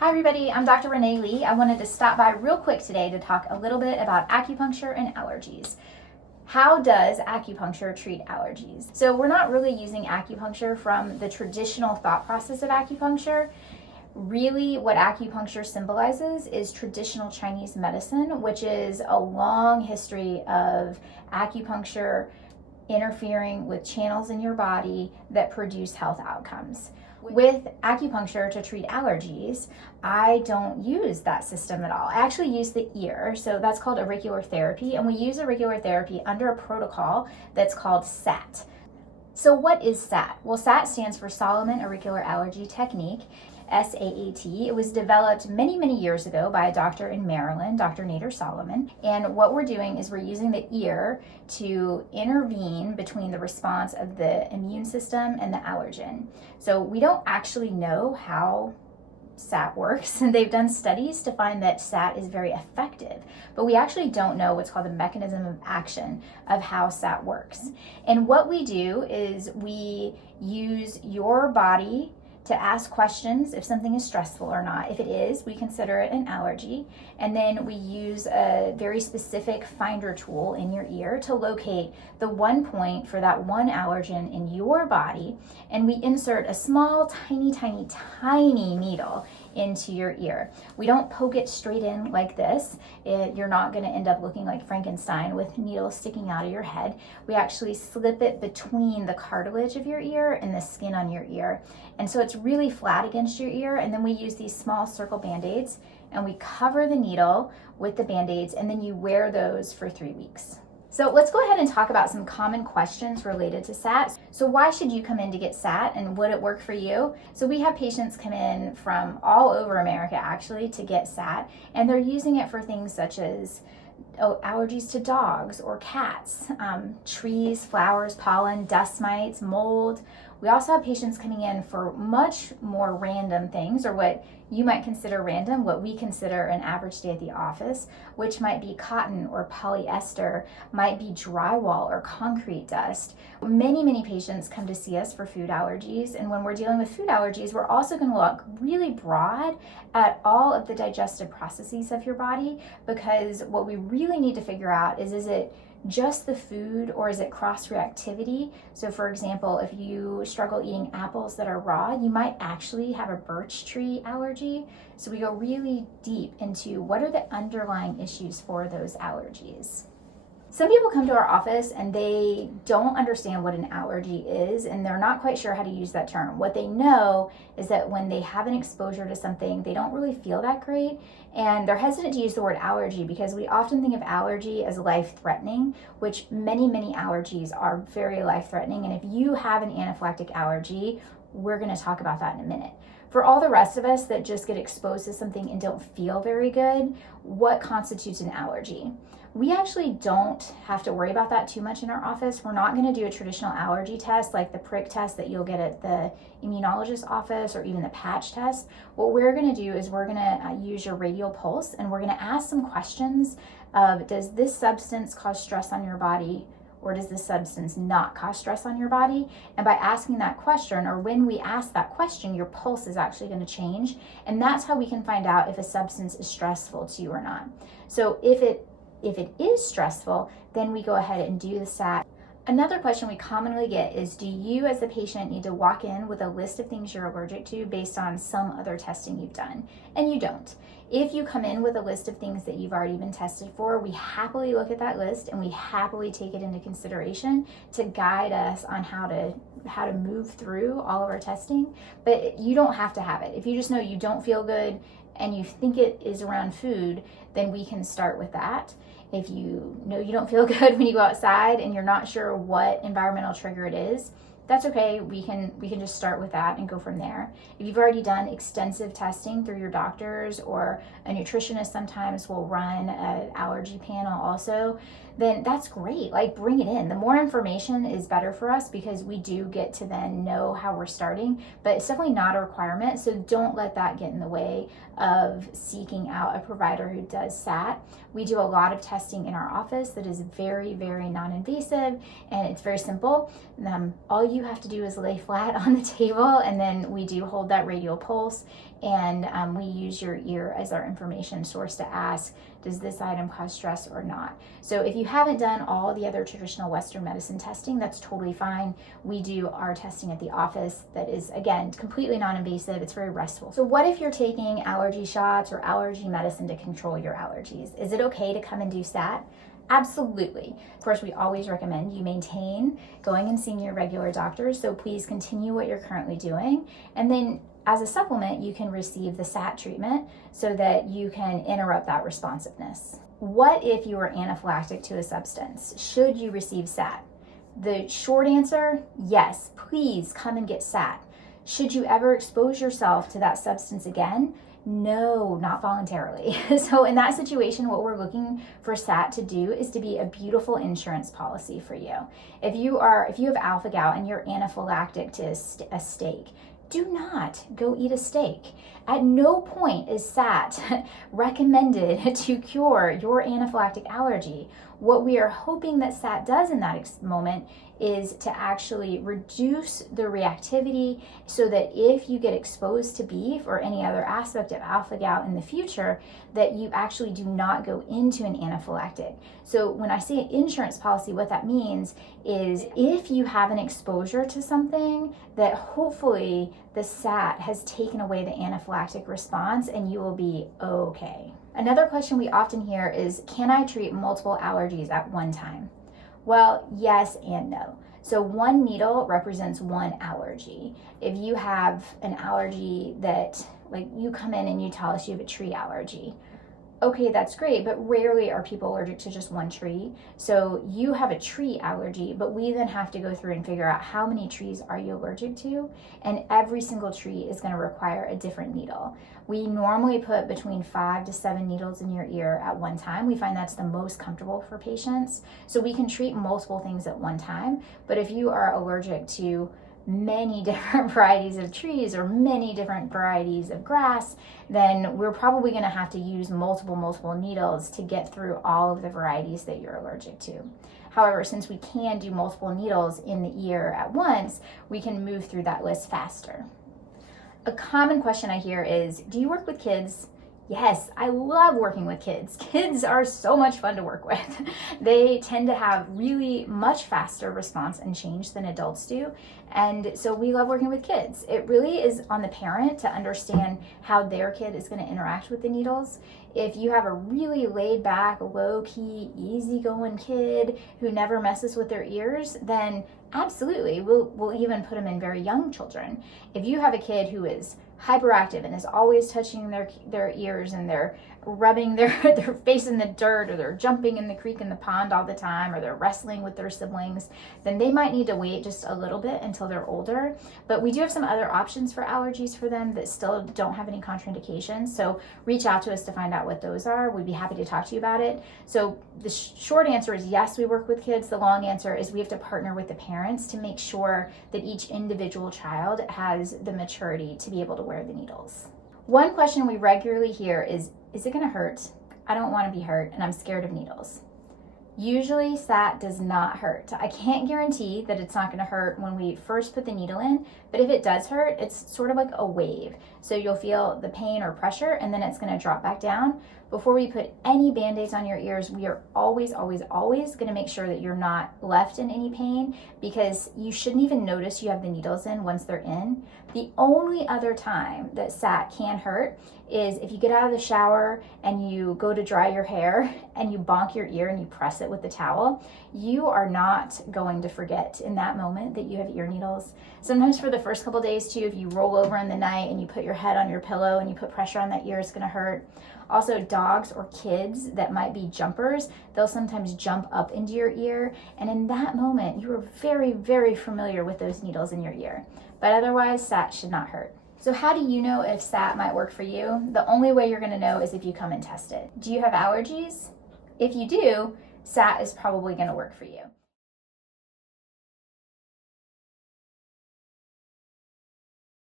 Hi everybody, I'm Dr. Renee Lee. I wanted to stop by real quick today to talk a little bit about acupuncture and allergies. How does acupuncture treat allergies? So we're not really using acupuncture from the traditional thought process of acupuncture. Really, what acupuncture symbolizes is traditional Chinese medicine, which is a long history of acupuncture interfering with channels in your body that produce health outcomes. With acupuncture to treat allergies, I don't use that system at all. I actually use the ear, so that's called auricular therapy, and we use auricular therapy under a protocol that's called SAT. So what is SAT? Well, SAT stands for Solomon Auricular Allergy Technique, SAAT. It was developed many years ago by a doctor in Maryland, Dr. Nader Solomon. And what we're doing is we're using the ear to intervene between the response of the immune system and the allergen. So we don't actually know how SAT works, and they've done studies to find that SAT is very effective, but we actually don't know what's called the mechanism of action of how SAT works. And what we do is we use your body to ask questions if something is stressful or not. If it is, we consider it an allergy. And then we use a very specific finder tool in your ear to locate the one point for that one allergen in your body. And we insert a small, tiny needle into your ear. We don't poke it straight in like this. You're not going to end up looking like Frankenstein with needles sticking out of your head. We actually slip it between the cartilage of your ear and the skin on your ear. And so it's really flat against your ear, and then we use these small circle band-aids and we cover the needle with the band-aids, and then you wear those for 3 weeks. So let's go ahead and talk about some common questions related to SAT. So why should you come in to get SAT, and would it work for you? So we have patients come in from all over America actually to get SAT, and they're using it for things such as allergies to dogs or cats, trees, flowers, pollen, dust mites, mold. We also have patients coming in for much more random things, or what you might consider random, what we consider an average day at the office, which might be cotton or polyester, might be drywall or concrete dust. Many patients come to see us for food allergies, and when we're dealing with food allergies, we're also going to look really broad at all of the digestive processes of your body, because what we really need to figure out is it just the food, or is it cross reactivity? So for example, if you struggle eating apples that are raw, you might actually have a birch tree allergy. So we go really deep into what are the underlying issues for those allergies. Some people come to our office and they don't understand what an allergy is, and they're not quite sure how to use that term. What they know is that when they have an exposure to something, they don't really feel that great, and they're hesitant to use the word allergy because we often think of allergy as life-threatening, which many allergies are very life-threatening. And if you have an anaphylactic allergy, we're going to talk about that in a minute. For all the rest of us that just get exposed to something and don't feel very good, what constitutes an allergy? We actually don't have to worry about that too much in our office. We're not going to do a traditional allergy test like the prick test that you'll get at the immunologist's office, or even the patch test. What we're going to do is we're going to use your radial pulse, and we're going to ask some questions of, does this substance cause stress on your body, or does this substance not cause stress on your body? And by asking that question, or when we ask that question, your pulse is actually going to change, and that's how we can find out if a substance is stressful to you or not. So if it is stressful, then we go ahead and do the SAT. Another question we commonly get is, do you as the patient need to walk in with a list of things you're allergic to based on some other testing you've done? And you don't. If you come in with a list of things that you've already been tested for, we happily look at that list and we happily take it into consideration to guide us on how to move through all of our testing. But you don't have to have it. If you just know you don't feel good and you think it is around food, then we can start with that. If you know you don't feel good when you go outside and you're not sure what environmental trigger it is, that's okay. We can just start with that and go from there. If you've already done extensive testing through your doctors, or a nutritionist sometimes will run an allergy panel also, then that's great. Like, bring it in. The more information is better for us, because we do get to then know how we're starting, but it's definitely not a requirement. So don't let that get in the way of seeking out a provider who does SAT. We do a lot of testing in our office that is very non-invasive, and it's very simple. All you you have to do is lay flat on the table, and then we do hold that radial pulse, and we use your ear as our information source to ask, does this item cause stress or not? So if you haven't done all the other traditional Western medicine testing, that's totally fine. We do our testing at the office that is, again, completely non-invasive. It's very restful. So what if you're taking allergy shots or allergy medicine to control your allergies? Is it okay to come and do SAT? Absolutely. Of course, we always recommend you maintain going and seeing your regular doctors, so please continue what you're currently doing. And then as a supplement, you can receive the SAT treatment so that you can interrupt that responsiveness. What if you are anaphylactic to a substance? Should you receive SAT? The short answer, yes, please come and get SAT. Should you ever expose yourself to that substance again? No, not voluntarily. So in that situation, what we're looking for SAT to do is to be a beautiful insurance policy for you. If you have alpha-gal and you're anaphylactic to a steak, do not go eat a steak. At no point is SAT recommended to cure your anaphylactic allergy. What we are hoping that SAT does in that moment is to actually reduce the reactivity so that if you get exposed to beef or any other aspect of alpha-gal in the future, that you actually do not go into an anaphylactic. So when I say insurance policy, what that means is if you have an exposure to something, that hopefully the SAT has taken away the anaphylactic response and you will be okay. Another question we often hear is, can I treat multiple allergies at one time? Well, yes and no. So one needle represents one allergy. If you have an allergy that, like, you come in and you tell us you have a tree allergy, okay, that's great, but rarely are people allergic to just one tree. So you have a tree allergy, but we then have to go through and figure out how many trees are you allergic to, and every single tree is going to require a different needle. We normally put between 5 to 7 needles in your ear at one time. We find that's the most comfortable for patients. So we can treat multiple things at one time, but if you are allergic to many different varieties of trees or many different varieties of grass, then we're probably going to have to use multiple needles to get through all of the varieties that you're allergic to. However, since we can do multiple needles in the ear at once, we can move through that list faster. A common question I hear is, do you work with kids? Yes, I love working with kids. Kids are so much fun to work with. They tend to have really much faster response and change than adults do. And so we love working with kids. It really is on the parent to understand how their kid is going to interact with the needles. If you have a really laid back, low-key, easygoing kid who never messes with their ears, then absolutely, we'll even put them in very young children. If you have a kid who is hyperactive and is always touching their ears and they're rubbing their face in the dirt, or they're jumping in the creek and the pond all the time, or they're wrestling with their siblings, then they might need to wait just a little bit until they're older. But we do have some other options for allergies for them that still don't have any contraindications. So reach out to us to find out what those are. We'd be happy to talk to you about it. So the short answer is yes, we work with kids. The long answer is we have to partner with the parents to make sure that each individual child has the maturity to be able to wear the needles. One question we regularly hear is it going to hurt? I don't want to be hurt, and I'm scared of needles. Usually SAT does not hurt. I can't guarantee that it's not going to hurt when we first put the needle in, but if it does hurt, it's sort of like a wave. So you'll feel the pain or pressure, and then it's going to drop back down. Before we put any Band-Aids on your ears, we are always going to make sure that you're not left in any pain, because you shouldn't even notice you have the needles in once they're in. The only other time that SAT can hurt is if you get out of the shower and you go to dry your hair and you bonk your ear and you press it with the towel. You are not going to forget in that moment that you have ear needles. Sometimes for the first couple days too, if you roll over in the night and you put your head on your pillow and you put pressure on that ear, it's going to hurt. Also, dogs or kids that might be jumpers, they'll sometimes jump up into your ear, and in that moment you are very familiar with those needles in your ear. But otherwise, SAT should not hurt. So how do you know if SAT might work for you? The only way you're going to know is if you come and test it. Do you have allergies? If you do, SAT is probably going to work for you.